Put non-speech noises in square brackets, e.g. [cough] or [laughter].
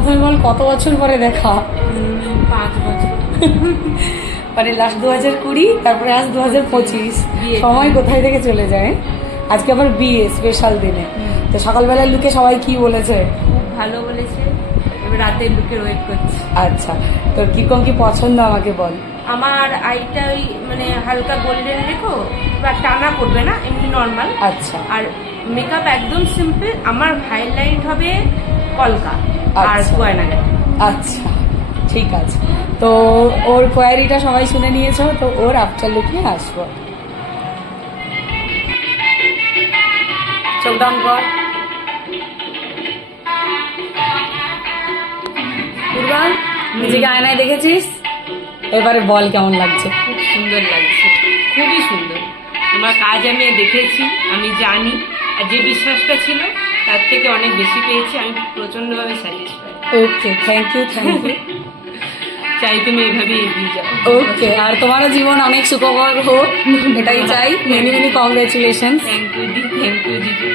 প্রথমে বল কত বছর পরে দেখা? পাঁচ বছর। [laughs] মানে লাস্ট দু হাজার কুড়ি তারপরে আজ দু হাজার পঁচিশ সময় কোথায় থেকে চলে যায়? আজকে আবার বিয়ে স্পেশাল দিনে। তো সকালবেলায় লুকে সবাই কি বলেছে? ভালো বলেছে। এবার রাতের লুকে ওয়েট করছি। আচ্ছা তোর কীরকম কি পছন্দ আমাকে বল। আমার আইটা ওই মানে হালকা গোল্ডেন রেখো বা টানা করবে না এমনি নর্মাল আচ্ছা। আর মেকআপ একদম সিম্পল আমার হাইলাইট হবে কলকা আর আচ্ছা। গয়না আচ্ছা ঠিক আছে। তো ওর কোয়ারিটা সবাই শুনে নিয়েছো তো ওর আফটার লুক নিয়ে আসব। চোখ ডাউন কর। নিজেকে আয়নায় দেখেছিস? এবারে বল কেমন লাগছে? খুব সুন্দর লাগছে খুবই সুন্দর। তোমার কাজ আমি দেখেছি আমি জানি আর যে বিশ্বাসটা ছিল তার থেকে অনেক বেশি পেয়েছি আমি প্রচন্ডভাবে satisfy okay thank you thank you চাই তুমি এভাবেই এগিয়ে যাও। ওকে আর তোমারও জীবন অনেক সুখকর হোক এটাই চাই। Many many congratulation thank you the thank you দিদি